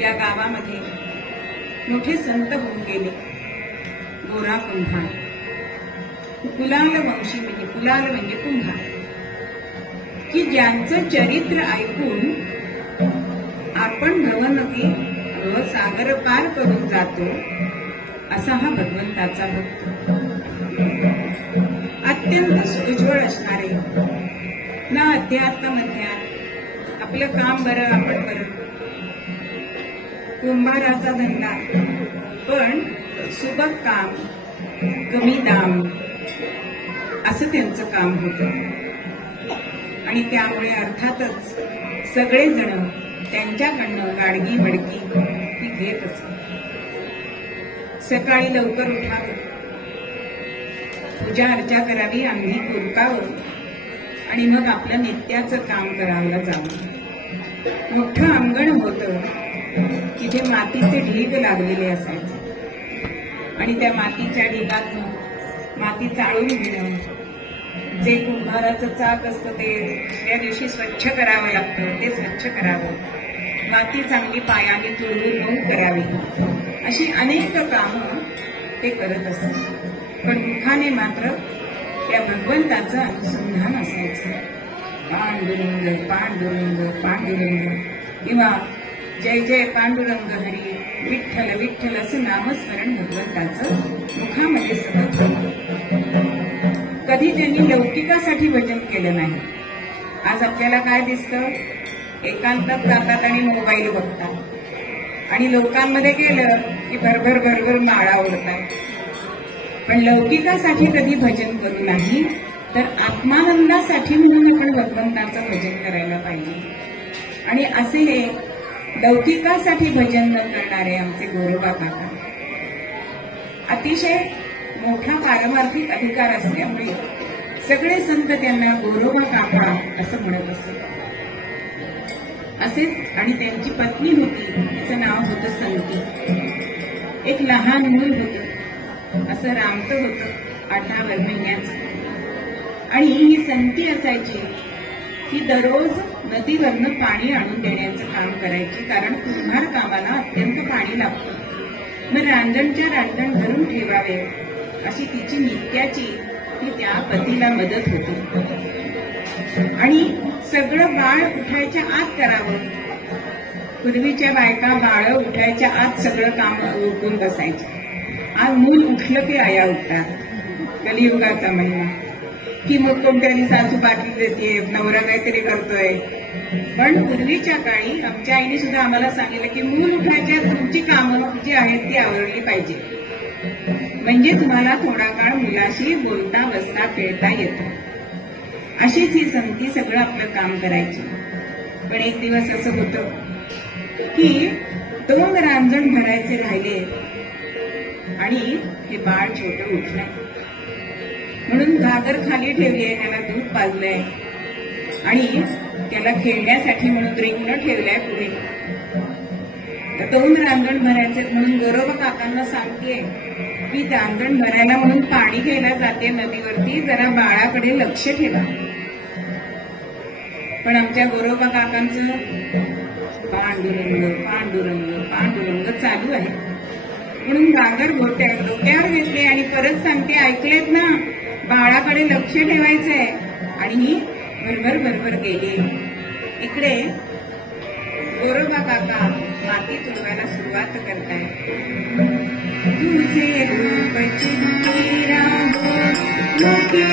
या गावामध्ये मोठे संत होऊन गेले. गोरा कुंभार, कुलाल वंशी म्हणजे कुंभार, की ज्यांचं चरित्र ऐकून आपण भवनदी सागर पार करून जातो असा हा भगवंताचा भक्त. अत्यंत उज्ज्वल असणारे, ना अध्यात्म मध्यात आपलं काम बरं आपण बरं, कुंभाराचा धंदा पण सुबक काम, कमी दाम असं त्यांचं काम होतं. आणि त्यामुळे अर्थातच सगळेजण त्यांच्याकडनं गाडगी बडगी ती घेत असत. सकाळी लवकर उठावं, पूजा अर्चा करावी अंगी कुरकावं आणि मग आपलं नित्याचं काम करायला जावं. मोठं अंगण होतं, तिथे मातीचे ढीग लागलेले असायचे आणि त्या मातीच्या ढिगात माती चाळून घेणं, जे कुंभाराचं चाक असतं ते त्या दिवशी स्वच्छ करावं लागतं, ते स्वच्छ करावं, माती चांगली पायाने तुळवून मऊ करावी, अशी अनेक कामं ते करत असत. पण मुखाने मात्र त्या भगवंताचं अनुसंधान असायचं. पांडुरंग पांडुरंग पांडुरंग किंवा जय जय पांडुरंग हरी, विठ्ठल विठ्ठल असं नामस्मरण भगवंताचं मुखामध्ये सतत. कधी त्यांनी लौकिकासाठी भजन केलं नाही. आज आपल्याला काय दिसतं, एकांतात जातात आणि मोबाईल बघतात आणि लोकांमध्ये गेलं की भरभर भरभर माळा ओढतात. पण लौकिकासाठी कधी भजन करू नाही, तर आत्मानंदासाठी म्हणून आपण भगवंताचं भजन करायला पाहिजे. आणि असे हे लौकिकासाठी भजन न करणारे आमचे गोरोबा काका अतिशय मोठा पारमार्थिक अधिकार असल्यामुळे सगळे संत त्यांना गोरोबा काका असं म्हणत असत. असेच आणि त्यांची पत्नी होती, तिचं नाव होतं संती. एक लहान मूल होतं, असं रामत होतं 8 महिन्याचं. आणि ही संती असायची ती दररोज नदीवरनं पाणी आणून देण्याचं काम करायची, कारण कुंभार कामाला अत्यंत पाणी लागतं. मग रांजणच्या रांजण भरून ठेवावे अशी तिची नित्याची ती त्या पतीला मदत होती. आणि सगळं बाळ उठायच्या आत करावं. पूर्वीच्या बायका बाळ उठायच्या आत सगळं काम उरकून बसायचे. आज मूल उठलं की आया उठतात, कलियुगाचा महिना, की मग कोणत्याही सासू बाटली देते, नवरा काहीतरी करतोय. पण पूर्वीच्या काळी आमच्या आईने सुद्धा आम्हाला सांगितलं की मूल उठायच्या तुमची कामं जी आहेत ती आवरली पाहिजे, म्हणजे तुम्हाला थोडा काळ मुलाशी बोलता बसता खेळता येतं. अशीच ही संती सगळं आपलं काम करायची. पण एक दिवस असं होतं की 2 रांजण भरायचे राहिले आणि हे बाळ छोटं उठलंय म्हणून घागर खाली ठेवलीये, त्याला दूध पाजलंय आणि त्याला खेळण्यासाठी म्हणून रिंगण ठेवलंय पुढे. 2 रांजण भरायचे म्हणून गोरोबा काकांना सांगतेय की रांजण भरायला म्हणून पाणी घ्यायला जाते नदीवरती, जरा बाळाकडे लक्ष ठेवा. पण आमच्या गोरोबा काकांचं पांडुरंग पांडुरंग पांडुरंग चालू आहे म्हणून घागर डोक्यावर घेतले आणि परत सांगते, ऐकलेत ना, बाळाकडे लक्ष ठेवायचंय. आणि ही भरभर भरभर गेली. इकडे गोरोबा काका माती तुडवायला सुरुवात करताय. तुझे रूप चिंतीरा तुझे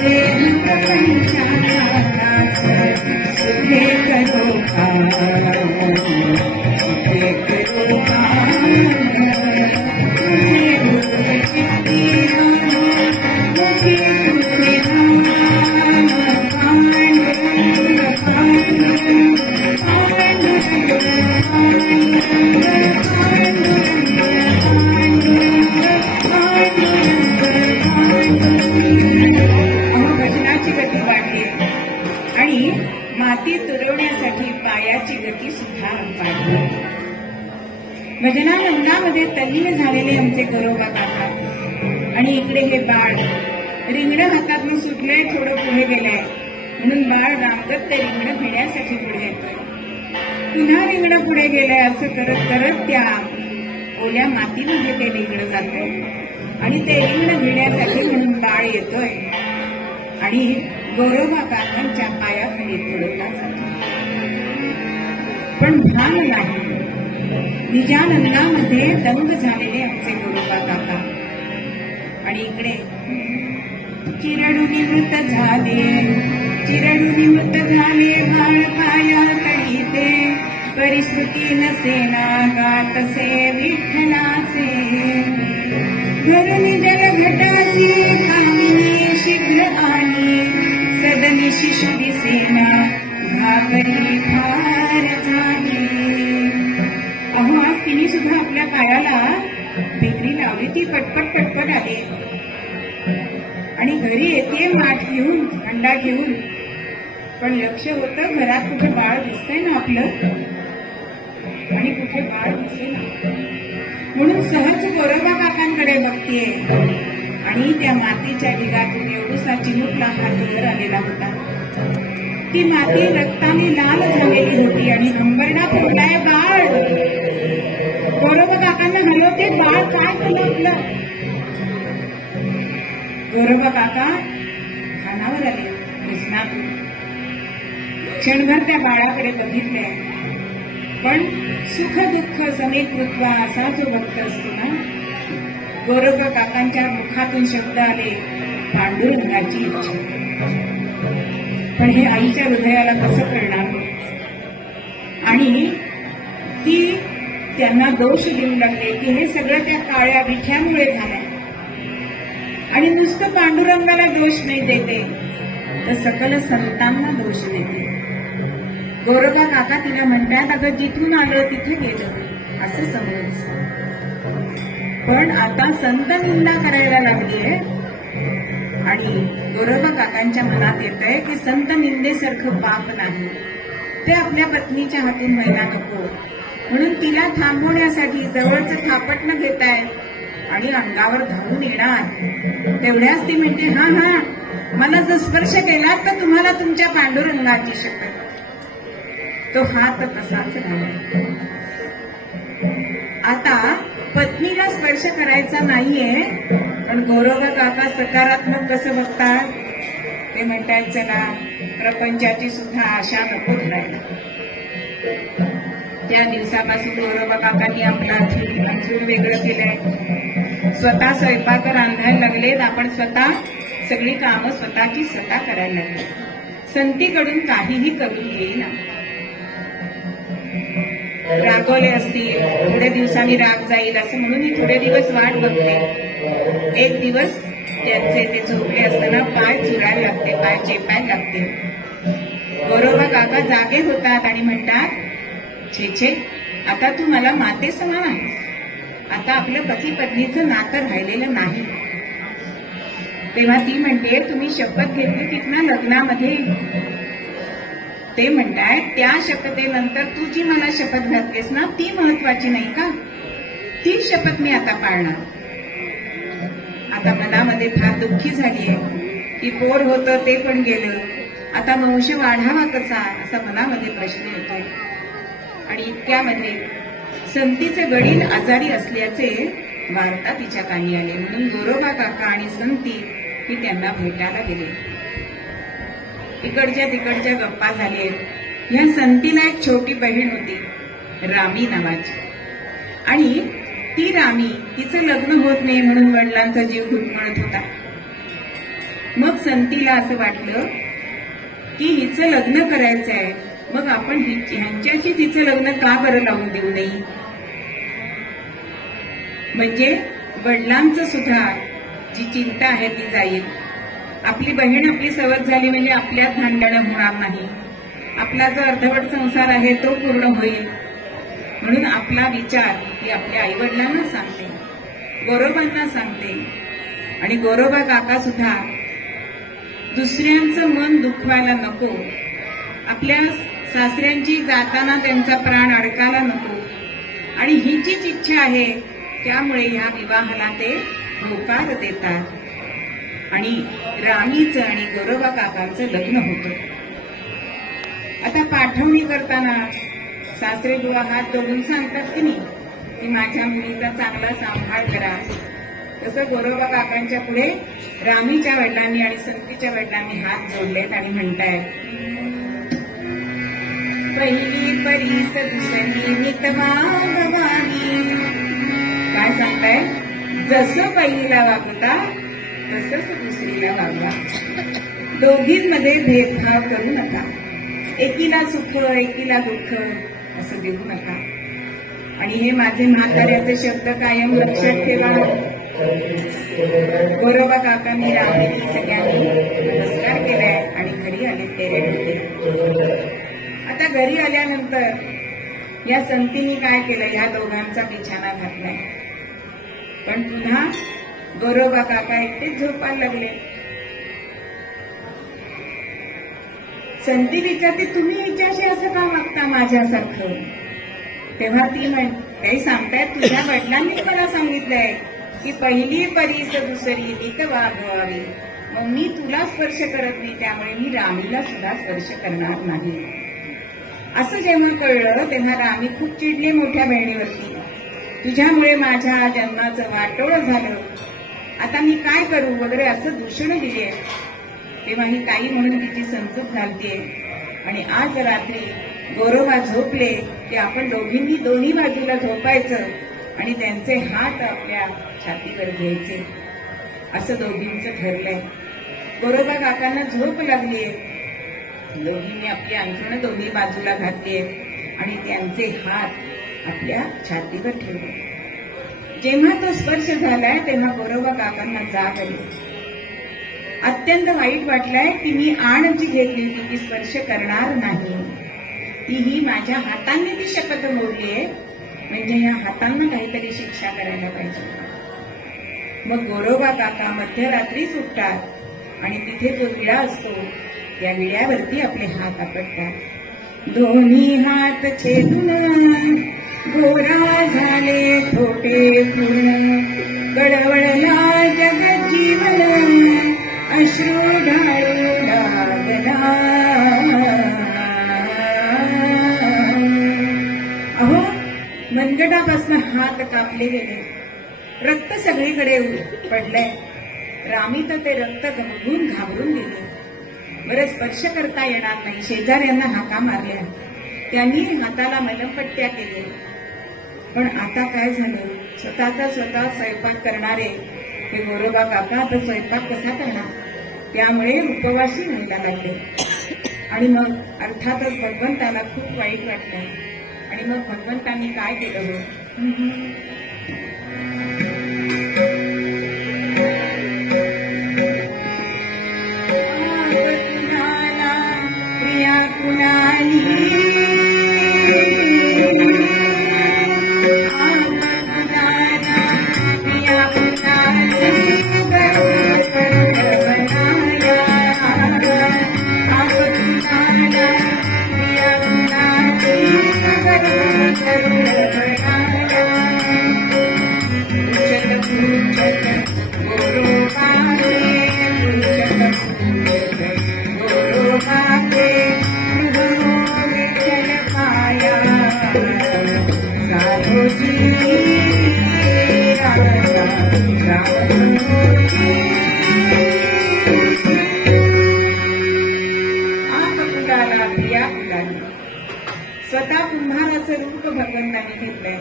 सुखे करो भजनाची गती वाढली आणि माती तुरवण्यासाठी पायाची गती सुद्धा वाढली. भजनानंदामध्ये तल्लीन झालेले आमचे गौरोबा काका आणि इकडे हे बाळ रिंगण हातातून सुटलंय, थोडं पुढे गेलंय म्हणून बाळ रामगत ते रिंगण घेण्यासाठी पुढे येतोय. पुन्हा रिंगण पुढे गेलंय असं करत करत त्या ओल्या मातीमध्ये ते रिंगण जातंय आणि ते रिंगण घेण्यासाठी म्हणून बाळ येतोय आणि गौरोबा काकांच्या पायाखाली तुडवला जातो. पण भान नाही, निजानंदामध्ये दंग झालेले आमचे गौरोबा काका. आणि इकडे चिरडू निवृत्त झाले, चिरडू निवृत्त झाले बाळ पाया तळीते, परिस्थिती नसेना गातसे विठ्ठलाचे, धरणी जल घटासी कामिनी शीघ्र आली, सदनी शिशु दिसेना घागरी फार झाली. अहो आज तिने सुद्धा आपल्या पायाला भिकरी लावली, ती पटपट पटपट आली आणि घरी येते माठ घेऊन, अंडा घेऊन. पण लक्ष होतं घरात कुठे बाळ दिसतंय ना आपलं, आणि कुठे बाळ दिसेना. म्हणून सहज गौरोबा काकांकडे बघतीये आणि त्या मातीच्या ढिगातून एवढूसा चिमुकला हात वर आलेला होता. ती माती रक्ताने लाल झालेली होती आणि हंबरडा फोडलाय बाळ. गौरोबा काकांना हलवते, बाळ काय केलं आपलं. गौरोबा काका कानावर आले कृष्णातून, क्षणभर त्या बाळाकडे बघितले. पण सुख दुःख समेकृत्वा असा जो भक्त असतो ना, गौरोबा काकांच्या मुखातून शब्द आले पांडुरंगाची इच्छा. पण हे आईच्या हृदयाला कसं कळणार. आणि ती त्यांना दोष देऊ लागले की हे सगळं त्या काळ्या विठ्यामुळे झालंय. आणि नुसतं पांडुरंगाला दोष नाही देते तर सकल संतांना दोष देते. गौरोबा काका तिला म्हणतात, अगं जिथून आलं तिथे गेलं असं समज. पण आता संत निंदा करायला लागलीये आणि गौरोबा काकांच्या मनात येत आहे की संत निंदेसारखं पाप नाही, ते आपल्या पत्नीच्या हातून व्हायला नको. म्हणून तिला थांबवण्यासाठी जवळचं थापटणं घेत आहेत आणि अंगावर धावून येणार. तेवढ्याच ती म्हणते, हा हा मला जर स्पर्श केला तर तुम्हाला तुमच्या पांडुरंगाची शपथ. तो हात तसाच राहिला. आता पत्नीला स्पर्श करायचा नाहीये, पण गौरोबा काका सकारात्मक कसं बघतात. ते म्हणतात चला प्रपंचाची सुद्धा आशा नको ठरायला. त्या दिवसापासून गौरोबा काकांनी आपला अंथरूण वेगळं केलंय. स्वतः स्वयंपाक रांधायला लागलेत. आपण स्वतः सगळी कामं स्वतःची स्वतः करायला लागले. संतीकडून काहीही करून घेईना. रागवले असतील, थोड्या दिवसांनी राग जाईल असं म्हणून मी थोडे दिवस वाट बघते. एक दिवस त्यांचे ते झोपले असताना पाय चुरायला लागते, पाय चेपायला लागते. गौरोबा काका जागे होतात आणि म्हणतात, छे छे आता तू मला माते समान आहेस. आता आपलं पती पत्नीचं नातं राहिलेलं नाही. तेव्हा ती म्हणते, तुम्ही शपथ घेतली की ना लग्नामध्ये. ते म्हणतायत त्या शपथेनंतर तू जी मला शपथ घातलीस ना ती महत्वाची नाही का, ती शपथ मी आता पाळणार. आता मनामध्ये फार दुःखी झालीये की पोर होतं ते पण गेलं, आता वंश वाढावा कसा असा मनामध्ये प्रश्न येतोय. आणि इतक्यामध्ये संतीचे वडील आजारी असल्याचे वार्ता तिच्या कानी आले. म्हणून गौरोबा काका आणि संती ही त्यांना भेटायला गेले. इकडच्या तिकडच्या गप्पा झाले. ह्या संतीला एक छोटी बहीण होती रामी नावाची. आणि ती रामी तिचं लग्न होत नाही म्हणून वडिलांचा जीव घुटमळत होता. मग संतीला असं वाटलं की हिचं लग्न करायचं आहे, मग आपण ह्यांच्याशी तिचं लग्न का बरं लावून देऊ नये. म्हणजे वडिलांचं सुद्धा जी चिंता आहे ती जाईल. आपली बहीण आपली सवत झाली म्हणजे आपल्यात भांडणं होणार नाही. आपला जो अर्धवट संसार आहे तो पूर्ण होईल. म्हणून आपला विचार ही आपल्या आईवडिलांना सांगते, गोरोबांना सांगते. आणि गोरोबा काका सुद्धा दुसऱ्यांचं मन दुखवायला नको, आपल्या सासऱ्यांची जाताना त्यांचा प्राण अडकायला नको. आणि हिचीच इच्छा आहे त्यामुळे ह्या विवाहाला ते होकार देतात. आणि रामीचं आणि गोरोबा काकांचं लग्न होतं. आता पाठवणी करताना सासरे बुवा हात जोडून सांगतात की नाही की माझ्या मुलीचा चांगला सांभाळ करा, तसं गोरोबा काकांच्या पुढे रामीच्या वडिलांनी आणि संतीच्या वडिलांनी हात जोडलेत आणि म्हणतायत, पहिली परीस दुसरी मितवा भवानी. काय सांगताय? जसं पहिलीला वागता तसंच दुसरीला वागवा. दोघींमध्ये भेदभाव करू नका. एकीला सुख एकीला दुःख असं देऊ नका. आणि हे माझे म्हाताऱ्याचे शब्द कायम लक्षात ठेवा. गोरोबा काकांनी रामीनी सगळ्यांनी नमस्कार केलाय आणि घरी आले तेरे होते. आता घरी आल्यानंतर या संतीने काय केलं, ह्या दोघांचा बिछाना घातलाय. पण पुन्हा गोरोबा काका एकटेच झोपायला लागले. संती विचारते, तुम्ही हिच्याशी असं का वागता माझ्यासारखं? तेव्हा ती काही सांगतायत, तुझ्या वडिलांनीच मला सांगितलंय की पहिली परीस दुसरी नीत वागवावी. मग मी तुला स्पर्श करत नाही, त्यामुळे मी रामीला सुद्धा स्पर्श करणार नाही. असं जेव्हा कळलं तेव्हा रामी खूप चिडले मोठ्या बहिणीवरती. तुझ्यामुळे माझ्या जन्माचं वाटोळ झालं, आता मी काय करू वगैरे असं दूषण दिले. तेव्हा ही ताई म्हणून तिची समजूत घालते. आणि आज रात्री गोरोबा झोपले की आपण दोघींनी दोन्ही बाजूला झोपायचं आणि त्यांचे हात आपल्या छातीवर घ्यायचे, असं दोघींचं ठरलंय. गोरोबा काकांना झोप लागलीये. दोघींनी आपली अंथरुणं दोन्ही बाजूला घातलीये आणि त्यांचे हात आपल्या छातीवर ठेवले. जेव्हा तो स्पर्श झालाय तेव्हा गोरोबा काकांना जाग आली. अत्यंत वाईट वाटलंय की मी आण जी घेतली होती ती स्पर्श करणार नाही. ही माझ्या हातांनी ती शपथ मोडलीये, म्हणजे या हातांना काहीतरी शिक्षा करायला पाहिजे. मग गोरोबा काका मध्यरात्रीच उठतात आणि तिथे जो विडा असतो त्या विड्यावरती आपले हात आपटतात. दोन्ही हात छेदून गोरा झाले थोटे पूर्ण, गडवळला जगज्जीवन अश्रू ढाळू लागला. अहो, मनगटापासून हात कापले गेले, रक्त सगळीकडे पडलंय. रामी तर ते रक्त गमगून घाबरून गेले. बरं, स्पर्श करता येणार नाही. शेजाऱ्यांना हाका मारल्या, त्यांनी हाताला मलमपट्ट्या केल्या. पण आता काय झालं, स्वतःचा स्वतः स्वयंपाक करणारे हे गोरोबा काका आता स्वयंपाक कसा करणार, त्यामुळे उपवासी व्हायला लागले. आणि मग अर्थातच भगवंताला खूप वाईट वाटलं. आणि मग भगवंतांनी काय केलं हो, प्रिया कुणाली स्वतः कुंभाराचं रूप भगवंताने घेतलंय.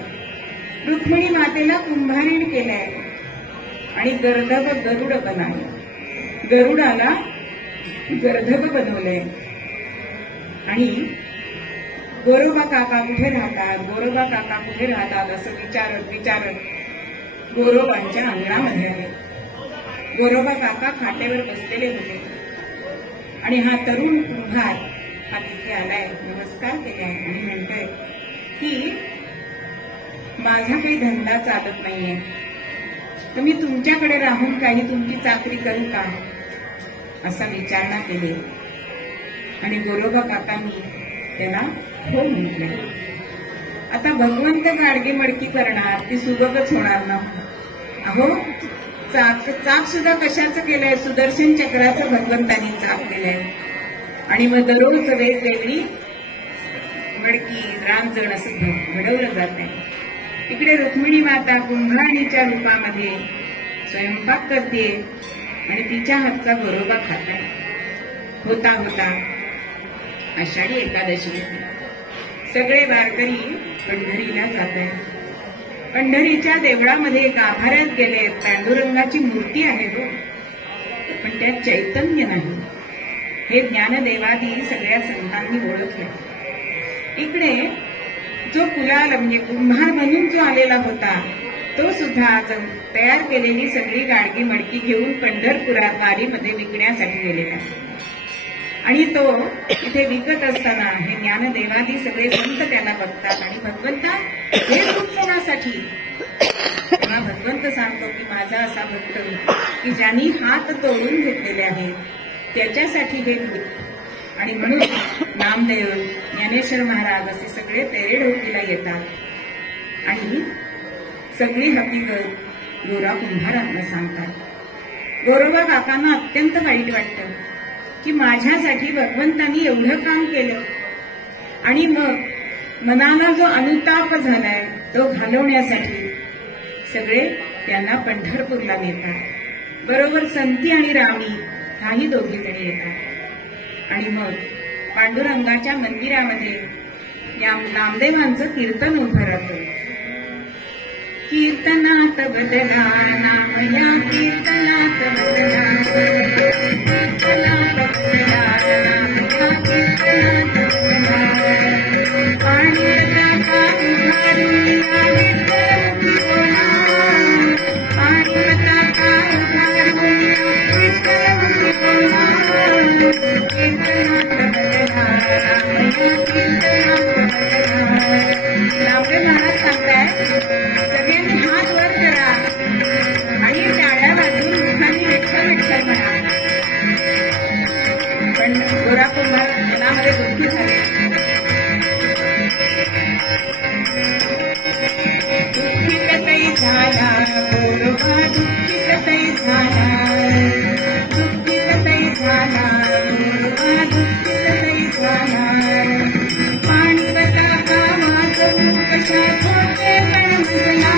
रुक्मिणी मातेला कुंभारीण केलंय आणि गर्दभ गरुड बनावलं. गरुडाला गर्दभ बनवलंय आणि गोरोबा काका कुठे राहतात, गोरोबा काका कुठे राहतात असं विचारत विचारत गोरोबांच्या अंगणामध्ये आले. गोरोबा काका खाटेवर बसलेले होते आणि हा तरुण कुंभार हा तिथे आलाय, नमस्कार केलाय आणि म्हणतोय की माझा काही धंदा चालत नाहीये, तर मी तुमच्याकडे राहून काही तुमची चाकरी करू का, असा विचारणा केली. आणि गोरोबा काकांनी त्याला हो म्हटले. आता भगवंत गाडगे मडकी करणार, ती सुबकच होणार ना. अहो चाक सुद्धा कशाचं केलंय, सुदर्शन चक्राचं भगवंतांनी चाक केलंय. आणि मग दररोज वेगवेगळी मडकी रामजण असं घडवलं जात आहे. इकडे रुक्मिणी माता कुंभारणीच्या रूपामध्ये स्वयंपाक करते आणि तिच्या हातचा गोरोबा खात आहे. होता होता आषाढी एकादशी, सगळे वारकरी पंढरीला जात आहेत. पंढरीच्या देवळामध्ये गाभाऱ्यात गेले, पांडुरंगाची मूर्ती आहे हो, पण त्यात चैतन्य नाही. हे ज्ञानदेवादी सगळ्या संतांनी ओळखले. इकडे जो कुलाल म्हणजे कुंभार म्हणून जो आलेला होता, तो सुद्धा आज तयार केलेली सगळी गाडगी मडकी घेऊन पंढरपुरात वारीमध्ये विकण्यासाठी गेलेला. आणि तो इथे विकत असताना हे ज्ञानदेवादी सगळे संत त्याला बघतात आणि भगवंता हे रूप कोणासाठी. तेव्हा भगवंत सांगतो की माझा असा भक्त की ज्यांनी हात तोडून घेतलेले आहेत त्याच्यासाठी हे रूप. आणि म्हणून नामदेव, ज्ञानेश्वर महाराज असे सगळे तेरे ढोकीला येतात आणि सगळी हकीकत गोरा कुंभारांना सांगतात. गोरोबा काकांना अत्यंत वाईट वाटतं की माझ्यासाठी भगवंतांनी एवढं काम केलं आणि मग मनाला जो अनुताप झालाय तो घालवण्यासाठी सगळे त्यांना पंढरपूरला नेतात. बरोबर संती आणि रामी ह्याही दोघी जणी येतात. आणि मग पांडुरंगाच्या मंदिरामध्ये या नामदेवांचं कीर्तन उभं राहतं. कीर्तनात बदला नाम या कीर्तनात बदला, कीर्तनात बदला नाम या कीर्तनात बदला. पांडुरंगा उभारूया विठ्ठलमुखी होणार, पांडुरंगा उभारूया विठ्ठलमुखी होणार. कीर्तनात बदला नाम या कीर्तनात बदला. नामदेव महाराज सांगताय सगळ्यांनी हात वर करा आणि टाळ्या वाजून मुखाने विठ्ठल विठ्ठल म्हणा. पण गोरा कुंभार मनामध्ये दुःखी झाले. दुःखितही झाला गोरोबा, दुःखितही झाला, दुःखितही झाला गोरोबा, दुःखितही झाला. पाणीपता कामाचं कशा छोटे पण मजला,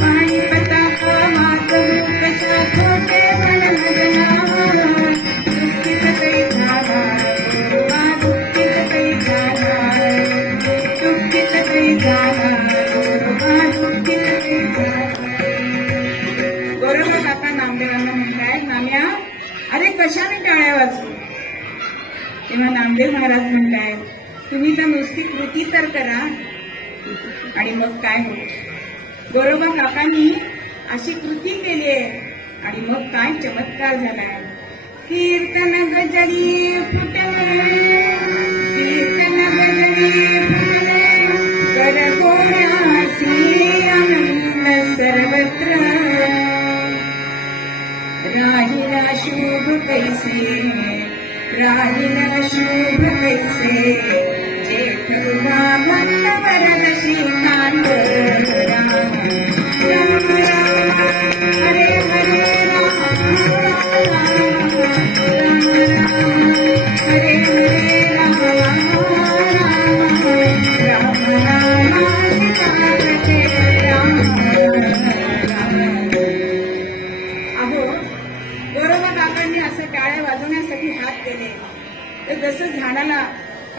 पाणीपता कामाचं कशा छोटे पण मजला. दुःखितही झाला गोरोबा, दुःखितही झाला, दुःखितही झाला गोरोबा, दुःखितही झाला. गोरोबा काका नामदेवांना म्हणताय, नाम्या अरे कशाने टाळ्या वाजू. तेव्हा नामदेव महाराज म्हणताय तुम्ही तर नुसती कृती तर करा. आणि मग काय होत. गोरोबा काकांनी अशी कृती केली आणि मग काय चमत्कार झालाय. कीर्तन गजरी फुटले, कीर्तन गजरी फुटले, कर कोणासी आनंद सर्वत्र. राहिला शुभ कैसे, राहिला शुभ कैसे, जेठुबा भक्त वरद श्रीकांत. राम राम राम हरे हरे राम, राम राम हरे हरे राम, राम राम सीतापते राम राम. अहो गोरोबा काकांनी असं टाळ्या वाजवण्यासाठी हात केले तर जसं झाडाला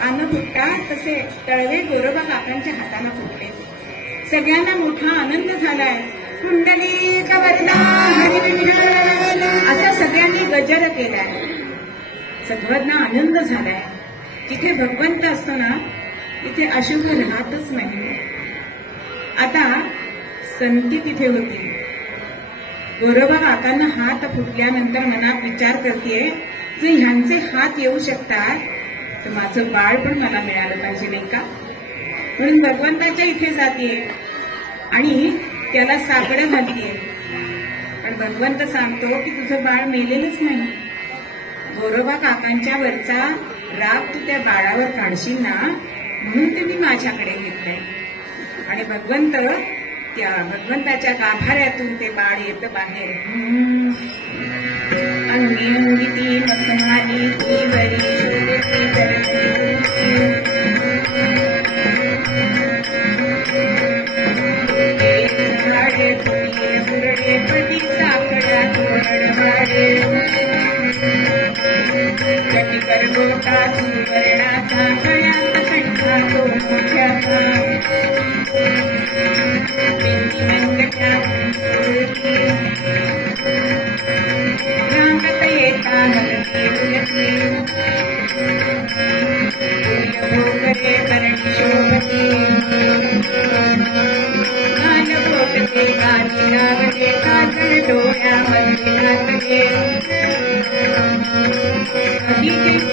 पानं फुटतात तसे तळवे गोरोबा काकांच्या हाताला फुटले. सगळ्यांना मोठा आनंद झालाय पुंडलिक वरदा हरिविठ्ठल असा सगळ्यांनी गजर केलाय. सगळ्यांना आनंद झालाय. जिथे भगवंत असतो ना तिथे अशुभ राहतच नाही. आता संती तिथे होती. गोरोबा काकांना हात फुटल्यानंतर मनात विचार करतेय जे ह्यांचे हात येऊ शकतात तर माझं बाळ पण मला मिळालं पाहिजे नाही का. म्हणून भगवंताच्या इथे जातीये आणि त्याला साकडं घालतीये. पण भगवंत सांगतो की तुझं बाळ मेलेलंच नाही. गोरोबा काकांच्या वरचा राग तू त्या बाळावर काढशील ना म्हणून तुम्ही माझ्याकडे घेतलंय. आणि त्या भगवंताच्या गाभाऱ्यातून ते बाळ येतं बाहेर. अंगी अंगी ती मखमाली ती बरी बुरडे पटी साकडा तोडवाडे कटिकर गोटा सुवर्णाचा गळ्यात कंठा तो मोठ्याचा रांगत येता हलकी उलटी भोगरे करणी शोभती गाल बोटते गाली लागते काजळ डोळ्यामध्ये घातले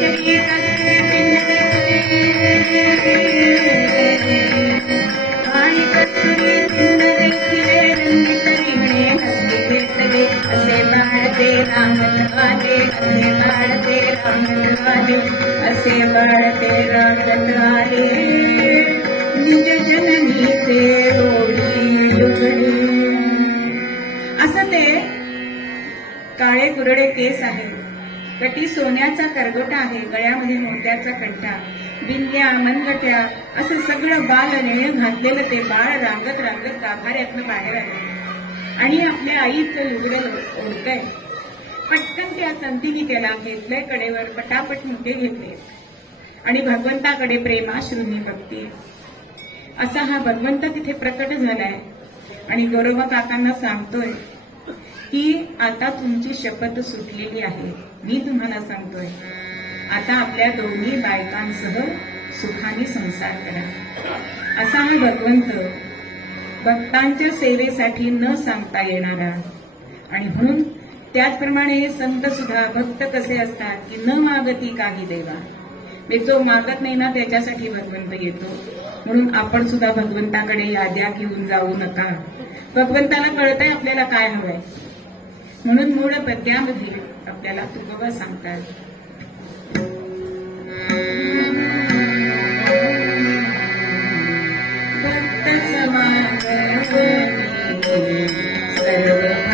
केसरी आणि कस्तुरी चिन्ह देखिले रंगित रिंगणे हस्ती घेतले असे बाळते रांगतवाले असे बाळते रांगतवाले असे बाळते रांगतवाले निज जननीचे ओढी लुगडी. असं ते काळे कुरडे केस आहे. कटी सोन्याचा करगोटा आहे. गळ्यामध्ये मोत्याचा कंठा बिंद्या मनगट्या असं सगळं बालने घातलेलं ते बाळ रांगत रांगत गाभाऱ्यातनं बाहेर आलं आणि आपल्या आईचं लुगडं ओढतंय. पटकन त्या संतीने त्याला घेतलंय कडेवर. पटापट मुठे घेतले आणि भगवंताकडे प्रेमाश्रूंनी बघते. असा हा भगवंत तिथे प्रकट झालाय आणि गोरोबा काकांना सांगतोय की आता तुमची शपथ सुटलेली आहे. मी तुम्हाला सांगतोय आता आपल्या दोन्ही बायकांसह सुखाने संसार करा. असा हा भगवंत भक्तांच्या सेवेसाठी न सांगता येणारा. आणि म्हणून त्याचप्रमाणे संत सुद्धा भक्त कसे असतात की न मागती काही देवा. जो मागत नाही ना त्याच्यासाठी भगवंत येतो. म्हणून आपण सुद्धा भगवंताकडे याद्या घेऊन जाऊ नका. भगवंताला कळतंय आपल्याला काय हवंय. म्हणून मूळ पद्यामध्ये आपल्याला तुकोबा सांगतात भक्त समागती सर्व